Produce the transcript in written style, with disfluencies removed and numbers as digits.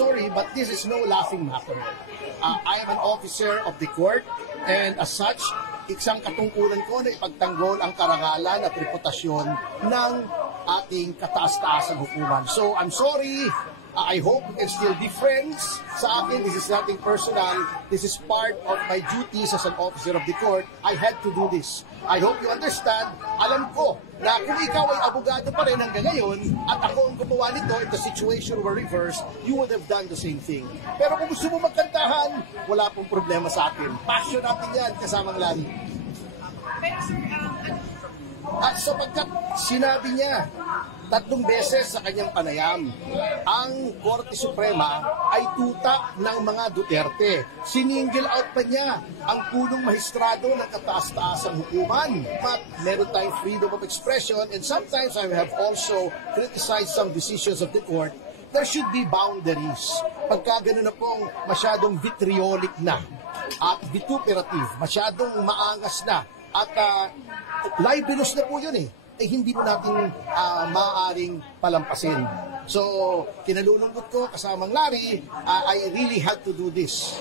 sorry, but this is no laughing matter. I am an officer of the court, and as such, isang katungkulan ko na ipagtanggol ang karangalan at reputasyon ng ating kataas-taasang hukuman. So, I'm sorry. I hope we can still be friends. Sa akin, this is nothing personal. This is part of my duties as an officer of the court. I had to do this. I hope you understand. Alam ko na kung ikaw ay abogado pa rin hanggang ngayon at ako ang gumawa nito, if the situation were reversed, you would have done the same thing. Pero kung gusto mo magkantahan, wala pong problema sa akin. Passion natin yan, kasamang Larry. Pero sir, At sapagkat sinabi niya 3 beses sa kanyang panayam, ang Korte Suprema ay tuta ng mga Duterte. Siningil out pa niya ang punong mahistrado ng kataas-taasang hukuman. But meron tayong freedom of expression, and sometimes I have also criticized some decisions of the court. There should be boundaries. Pagka gano'n na pong masyadong vitriolic na at vituperative, masyadong maangas na, at libelous na po yun hindi mo natin maaaring palampasin. So, kinalulungkot ko, kasamang Larry, I really had to do this.